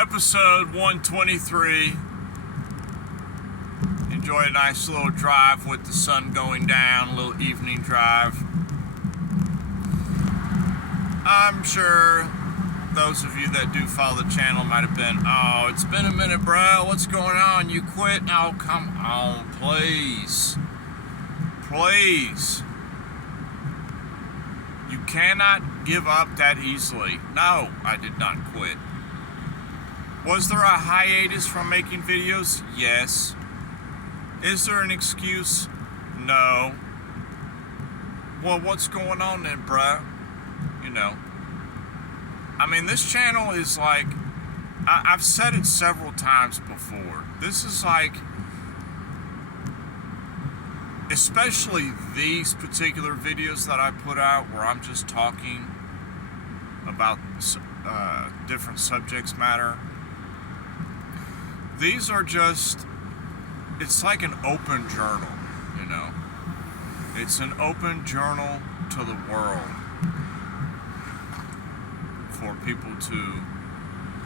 Episode 123. Enjoy a nice little drive with the sun going down, a little evening drive. I'm sure those of you that do follow the channel might have been, oh, it's been a minute, bro. What's going on? You quit? Oh, come on, please. Please. You cannot give up that easily. No, I did not quit. Was there a hiatus from making videos? Yes. Is there an excuse? No. Well, what's going on then, bruh? You know. I mean, this channel is like, I've said it several times before. This is like, especially these particular videos that I put out where I'm just talking about different subjects matter. These are just, it's like an open journal, you know. It's an open journal to the world for people to,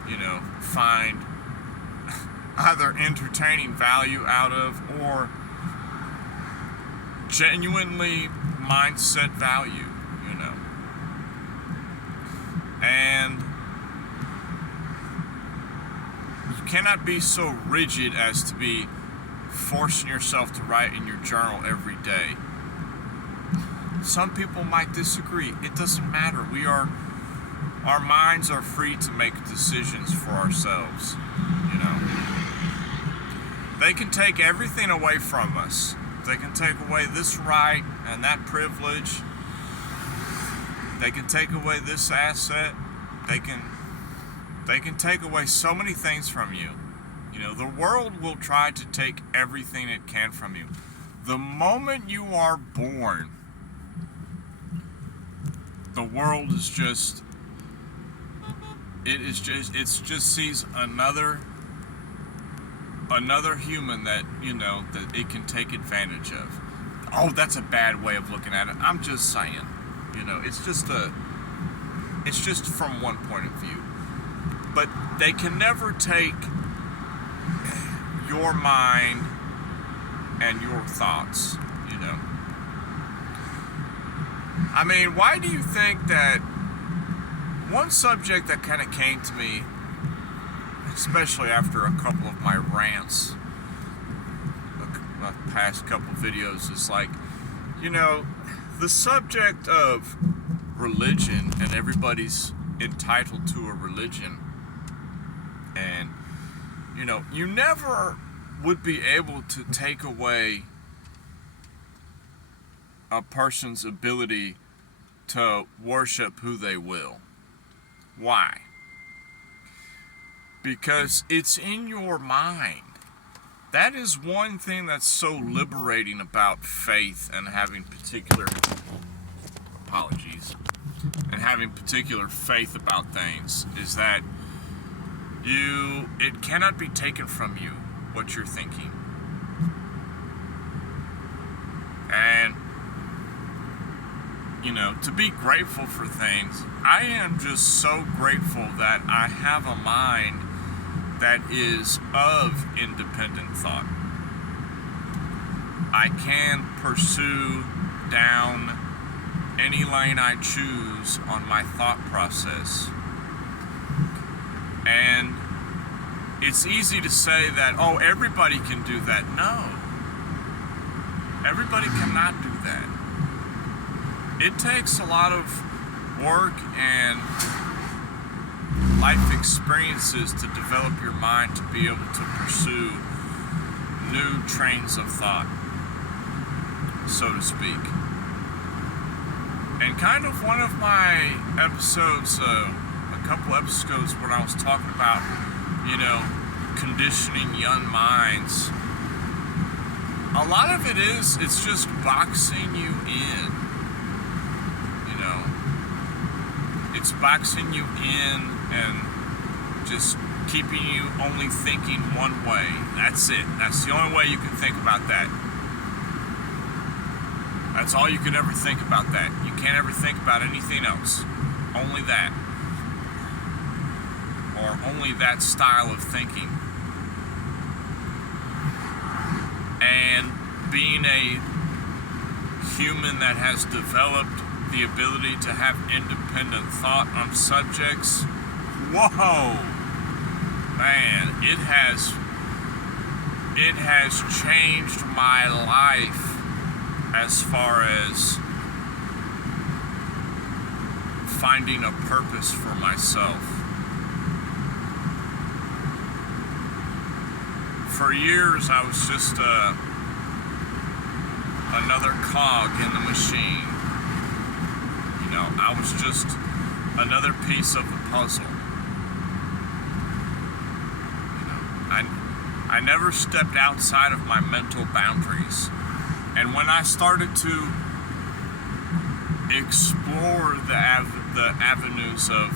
you know, find either entertaining value out of or genuinely mindset value, you know. And you cannot be so rigid as to be forcing yourself to write in your journal every day. Some people might disagree. It doesn't matter. Our minds are free to make decisions for ourselves, you know. They can take everything away from us. They can take away this right and that privilege. They can take away this asset. They can take away so many things from you. You know, the world will try to take everything it can from you. The moment you are born, the world is just, it just sees another human that, you know, that it can take advantage of. Oh, that's a bad way of looking at it. I'm just saying, you know, it's just from one point of view. But they can never take your mind and your thoughts, you know. I mean, why do you think that one subject that kind of came to me, especially after a couple of my rants, the past couple videos, is like, you know, the subject of religion, and everybody's entitled to a religion. And, you know, you never would be able to take away a person's ability to worship who they will. Why? Because it's in your mind. That is one thing that's so liberating about faith and having particular faith about things, is that it cannot be taken from you what you're thinking. And, you know, to be grateful for things, I am just so grateful that I have a mind that is of independent thought. I can pursue down any lane I choose on my thought process. And it's easy to say that, oh, everybody can do that. No. Everybody cannot do that. It takes a lot of work and life experiences to develop your mind to be able to pursue new trains of thought, so to speak. And kind of one of my episodes, a couple episodes when I was talking about, you know, conditioning young minds, a lot of it is, it's just boxing you in, you know. It's boxing you in and just keeping you only thinking one way. That's it. That's the only way you can think about that. That's all you can ever think about that. You can't ever think about anything else. Only that. Or only that style of thinking. And being a human that has developed the ability to have independent thought on subjects, whoa, man, it has changed my life as far as finding a purpose for myself. For years, I was just another cog in the machine. You know, I was just another piece of the puzzle. You know, I never stepped outside of my mental boundaries. And when I started to explore the avenues of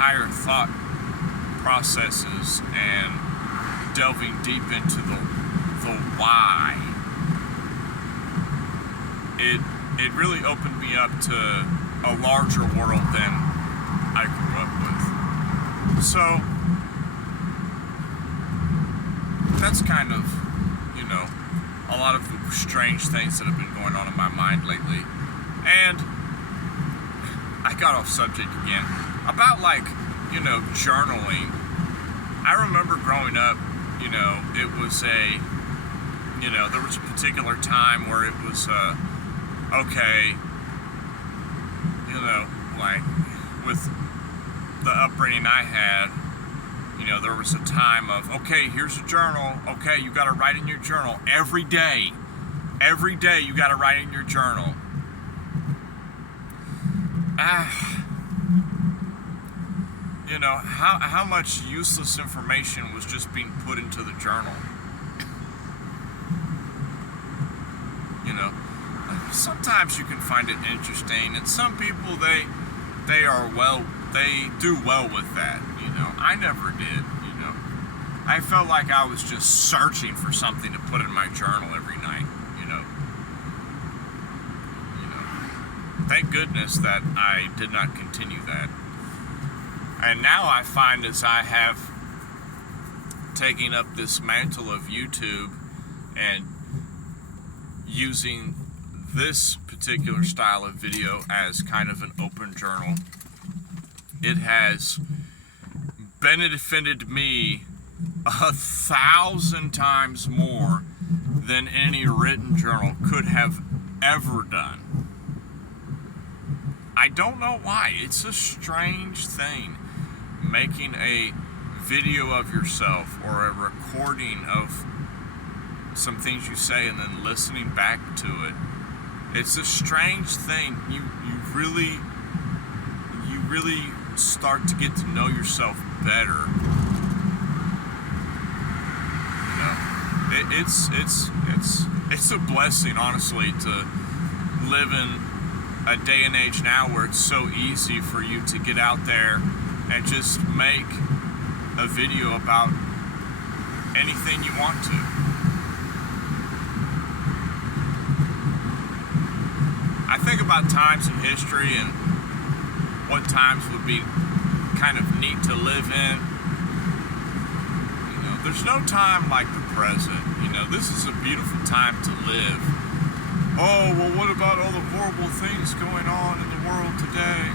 higher thought processes and delving deep into the why, it really opened me up to a larger world than I grew up with. So that's kind of, you know, a lot of the strange things that have been going on in my mind lately. And I got off subject again. About, like, you know, journaling. I remember growing up, you know, it was you know, there was a particular time where it was, okay, you know, like, with the upbringing I had, you know, there was a time of, okay, here's a journal. Okay, you got to write in your journal every day. Every day you got to write in your journal. You know, how much useless information was just being put into the journal? You know, sometimes you can find it interesting, and some people, they do well with that. You know, I never did. You know, I felt like I was just searching for something to put in my journal every night. You know, thank goodness that I did not continue that. And now I find, as I have taken up this mantle of YouTube and using this particular style of video as kind of an open journal, it has benefited me 1,000 times more than any written journal could have ever done. I don't know why. It's a strange thing, making a video of yourself or a recording of some things you say and then listening back to it. It's a strange thing. You really start to get to know yourself better. You know, it's a blessing, honestly, to live in a day and age now where it's so easy for you to get out there and just make a video about anything you want to. I think about times in history and what times would be kind of neat to live in. You know, there's no time like the present. You know, this is a beautiful time to live. Oh, well, what about all the horrible things going on in the world today?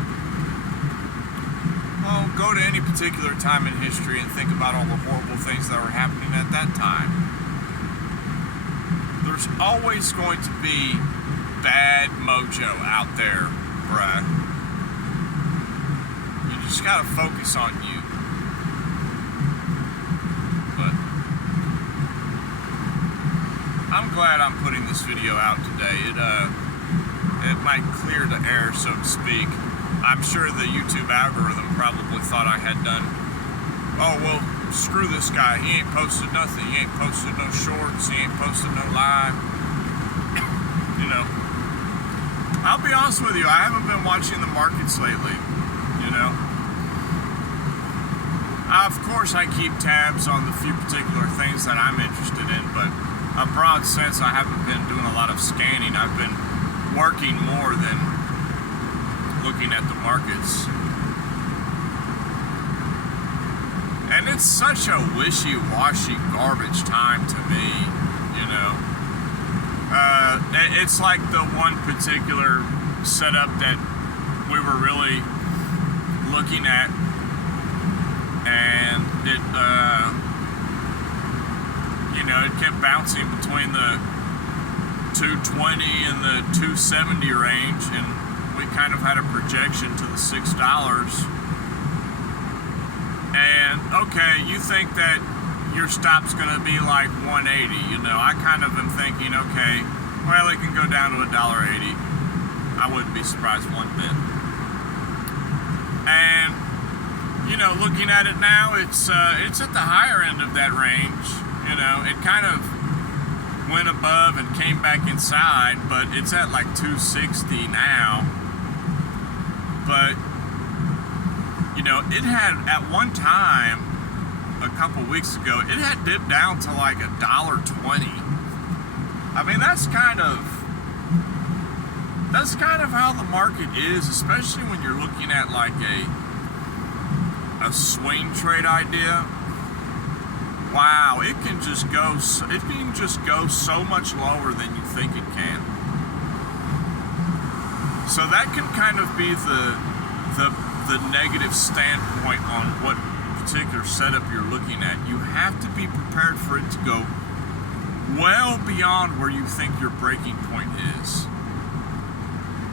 Oh, go to any particular time in history and think about all the horrible things that were happening at that time. There's always going to be bad mojo out there, bruh. You just gotta focus on you. But I'm glad I'm putting this video out today. It might clear the air, so to speak. I'm sure the YouTube algorithm probably thought I had done, oh, well, screw this guy. He ain't posted nothing. He ain't posted no shorts. He ain't posted no live. You know, I'll be honest with you, I haven't been watching the markets lately, you know. Of course, I keep tabs on the few particular things that I'm interested in, but in a broad sense, I haven't been doing a lot of scanning. I've been working more than looking at the markets. it's such a wishy-washy garbage time to me, you know. It's like the one particular setup that we were really looking at, and it, you know, it kept bouncing between the 220 and the 270 range, and we kind of had a projection to the $6. And okay, you think that your stop's going to be like 180, you know. I kind of am thinking, okay, well, it can go down to $1.80. I wouldn't be surprised one bit. And you know, looking at it now, it's at the higher end of that range. You know, it kind of went above and came back inside, but it's at like 260 now. But you know, it had at one time a couple weeks ago, it had dipped down to like $1.20. I mean, that's kind of how the market is, especially when you're looking at like a swing trade idea. Wow, it can just go so much lower than you think it can. So that can kind of be the negative standpoint on what particular setup you're looking at. You have to be prepared for it to go well beyond where you think your breaking point is,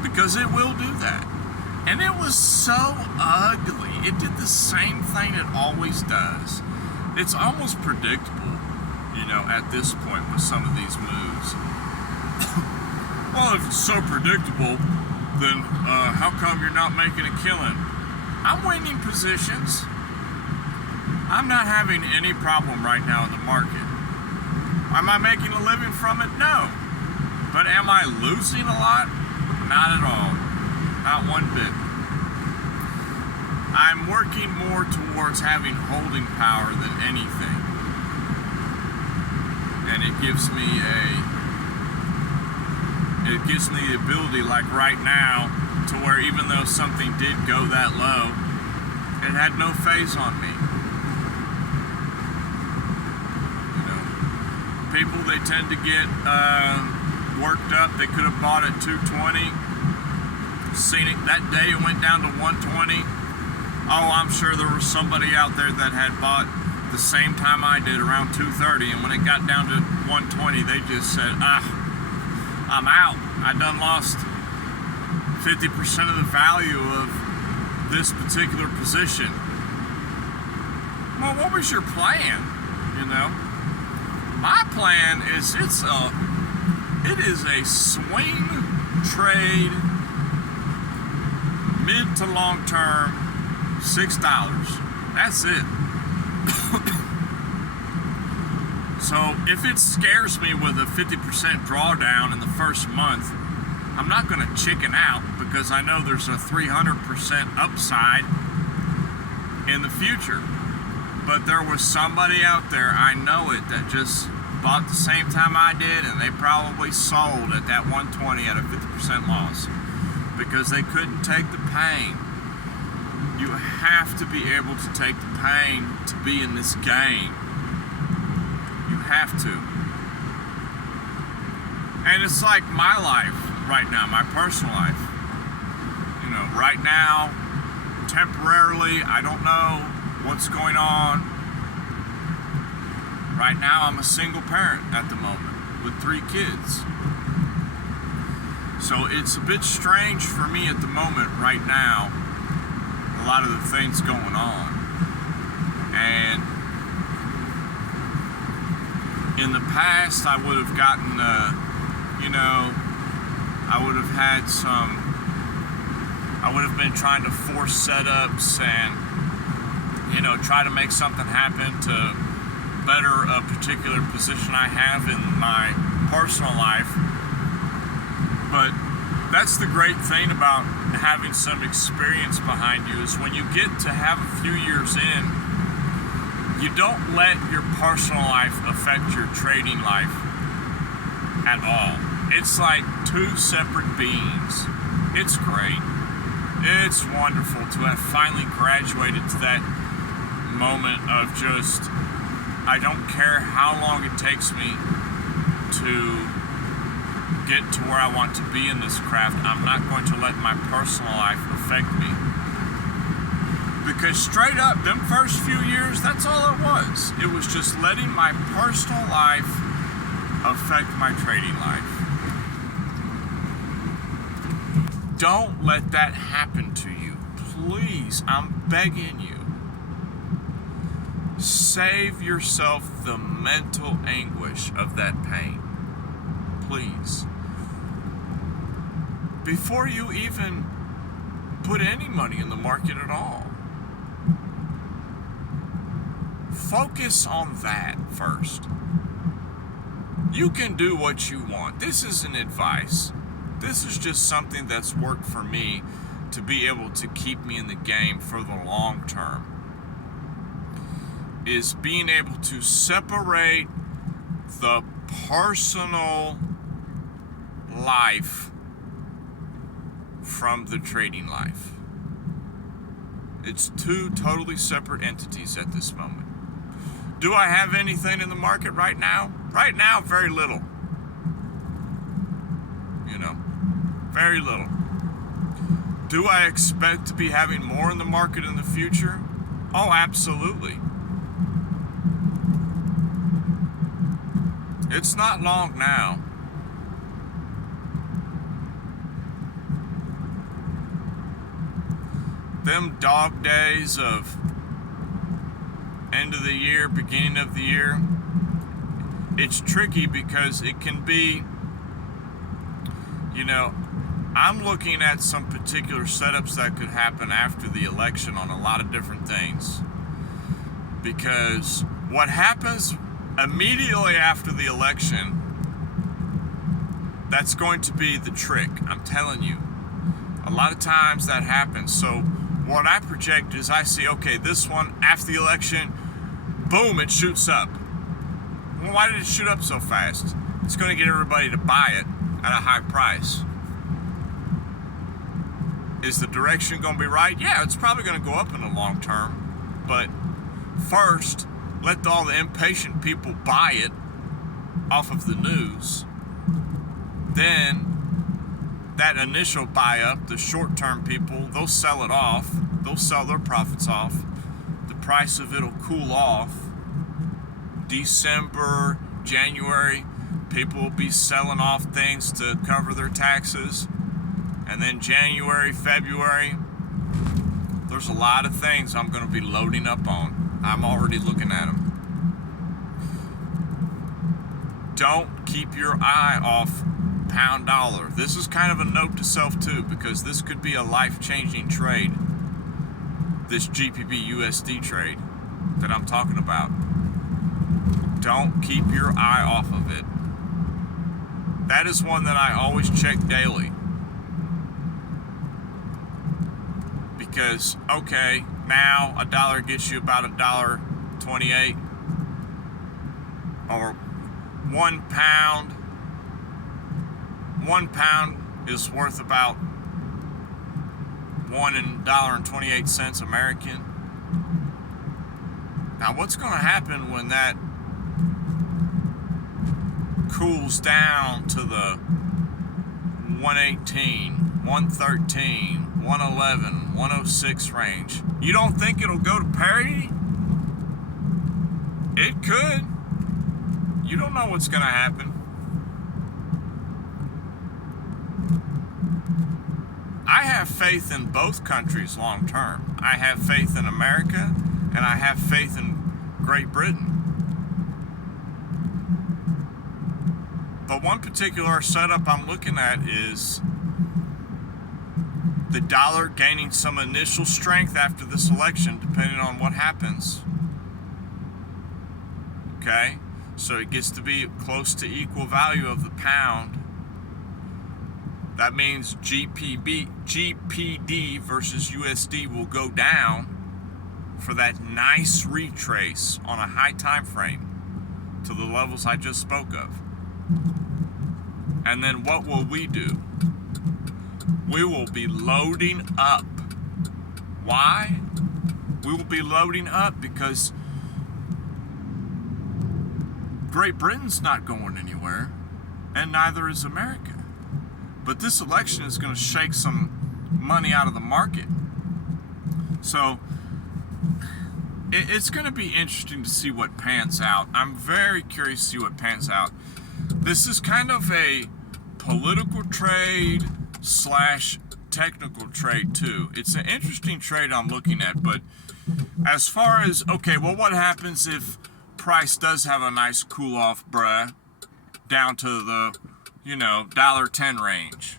because it will do that. And it was so ugly. It did the same thing it always does. It's almost predictable, you know, at this point with some of these moves. Well, if it's so predictable, then how come you're not making a killing? I'm winning positions. I'm not having any problem right now in the market. Am I making a living from it? No. But am I losing a lot? Not at all. Not one bit. I'm working more towards having holding power than anything. And it gives me the ability, like right now, to where even though something did go that low, it had no phase on me. You know, people, they tend to get worked up. They could have bought at 220. Seen it that day, it went down to 120. Oh, I'm sure there was somebody out there that had bought the same time I did, around 230, and when it got down to 120, they just said, I'm out. I done lost 50% of the value of this particular position. Well, what was your plan? You know, my plan is it is a swing trade, mid to long term, $6. That's it. So if it scares me with a 50% drawdown in the first month, I'm not going to chicken out, because I know there's a 300% upside in the future. But there was somebody out there, I know it, that just bought the same time I did, and they probably sold at that 120 at a 50% loss because they couldn't take the pain. You have to be able to take the pain to be in this game. You have to. And it's like my life right now, my personal life. You know, right now, temporarily, I don't know what's going on. Right now, I'm a single parent at the moment with 3 kids. So it's a bit strange for me at the moment right now, a lot of the things going on. And in the past, I would have gotten, I would have had I would have been trying to force setups and, try to make something happen to better a particular position I have in my personal life. But that's the great thing about having some experience behind you, is when you get to have a few years in, you don't let your personal life affect your trading life at all. It's like 2 separate beings. It's great. It's wonderful to have finally graduated to that moment of just, I don't care how long it takes me to get to where I want to be in this craft. I'm not going to let my personal life affect me. Because straight up, them first few years, that's all it was. It was just letting my personal life affect my trading life. Don't let that happen to you. Please, I'm begging you. Save yourself the mental anguish of that pain. Please. Before you even put any money in the market at all. Focus on that first. You can do what you want. This isn't advice. This is just something that's worked for me to be able to keep me in the game for the long term. Is being able to separate the personal life from the trading life. It's two totally separate entities at this moment. Do I have anything in the market right now? Right now, very little. Very little. Do I expect to be having more in the market in the future? Oh, absolutely. It's not long now. Them dog days of end of the year, beginning of the year, it's tricky because it can be, I'm looking at some particular setups that could happen after the election on a lot of different things. Because what happens immediately after the election, that's going to be the trick. I'm telling you. A lot of times that happens. So what I project is I see, okay, this one after the election, boom, it shoots up. Well, why did it shoot up so fast? It's going to get everybody to buy it at a high price. Is the direction going to be right? Yeah, it's probably going to go up in the long term. But first, let all the impatient people buy it off of the news. Then, that initial buy up, the short-term people, they'll sell it off. They'll sell their profits off. The price of it will cool off. December, January, people will be selling off things to cover their taxes. And then January, February, there's a lot of things I'm going to be loading up on. I'm already looking at them. Don't keep your eye off pound dollar. This is kind of a note to self too, because this could be a life-changing trade. This GBP USD trade that I'm talking about. Don't keep your eye off of it. That is one that I always check daily. Because, okay, now a dollar gets you about $1.28, or 1 pound. 1 pound is worth about $1.28 American. Now, what's going to happen when that cools down to the 118, 113, 111, 106 range? You don't think it'll go to parity? It could. You don't know what's going to happen. I have faith in both countries long term. I have faith in America, and I have faith in Great Britain. But one particular setup I'm looking at is the dollar gaining some initial strength after this election, depending on what happens. Okay? So it gets to be close to equal value of the pound. That means GPD versus USD will go down for that nice retrace on a high time frame to the levels I just spoke of. And then what will we do? We will be loading up. Why? We will be loading up because Great Britain's not going anywhere, and neither is America. But this election is going to shake some money out of the market. So it's going to be interesting to see what pans out. I'm very curious to see what pans out. This is kind of a political trade / technical trade too. It's an interesting trade I'm looking at, but as far as, okay, well, what happens if price does have a nice cool off, bruh, down to the, $1.10 range?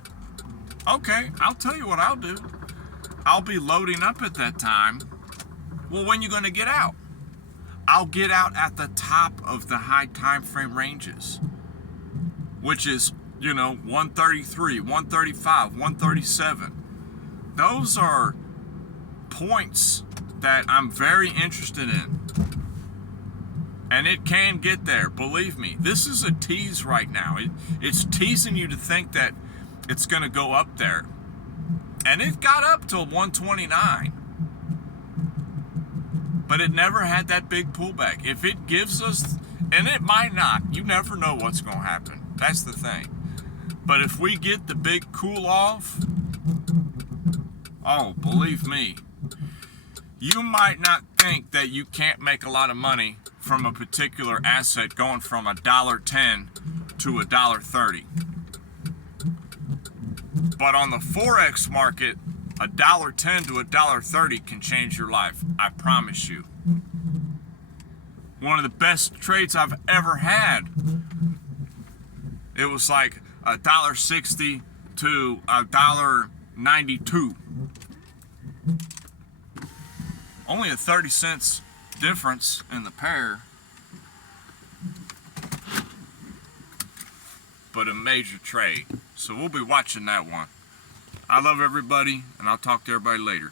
Okay, I'll tell you what I'll do. I'll be loading up at that time. Well, when you going to get out? I'll get out at the top of the high time frame ranges, which is, 133, 135, 137. Those are points that I'm very interested in. And it can get there, believe me. This is a tease right now. It's teasing you to think that it's going to go up there. And it got up till 129. But it never had that big pullback. If it gives us, and it might not, you never know what's going to happen. That's the thing. But if we get the big cool off, oh, believe me, you might not think that you can't make a lot of money from a particular asset going from $1.10 to $1.30. But on the Forex market, $1.10 to $1.30 can change your life. I promise you. One of the best trades I've ever had. It was like $1.60 to $1.92. Only a 30 cents difference in the pair, but a major trade. So we'll be watching that one. I love everybody, and I'll talk to everybody later.